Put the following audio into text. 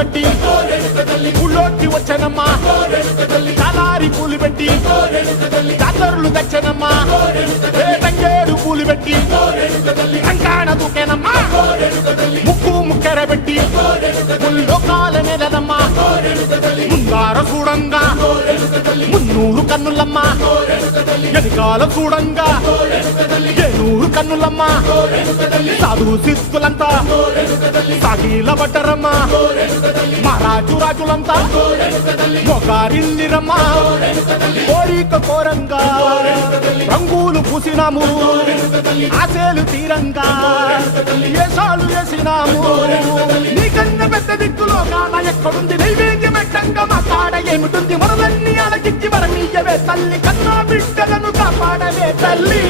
కట్టి ఊళ్ళోకి వచ్చనమ్మా కాలారి పూలు పెట్టి జాతరులు తెచ్చనమ్మా తంగేడు పూలు పెట్టి కంకాణ దూకేనమ్మా ముక్కు ముక్కెర పెట్టి ముల్లోకాల నెలనమ్మా ముందార చూడంగా మున్నూరు కన్నులమ్మా వెనకాల చూడంగా ఏనూరు కన్నులమ్మా సాధువు సిద్ధులంతా సాగిల బట్టరమ్మా మహారాజు రాజులంతా మొగారిల్లిరమ్మా కోరిక కోరంగా రంగులు పూసినాము ఆశలు తీరంగా ఏసాలు వేసినాము నీకన్నా పెద్ద దిక్కులో కాన ఎక్కడుంది నైవేద్యం పెట్టంగా మా కాడ ఏమిటుంది మనలన్నీ అలకిచ్చి వరమీయవే తల్లి కన్నా బిడ్డలను కాపాడవే తల్లి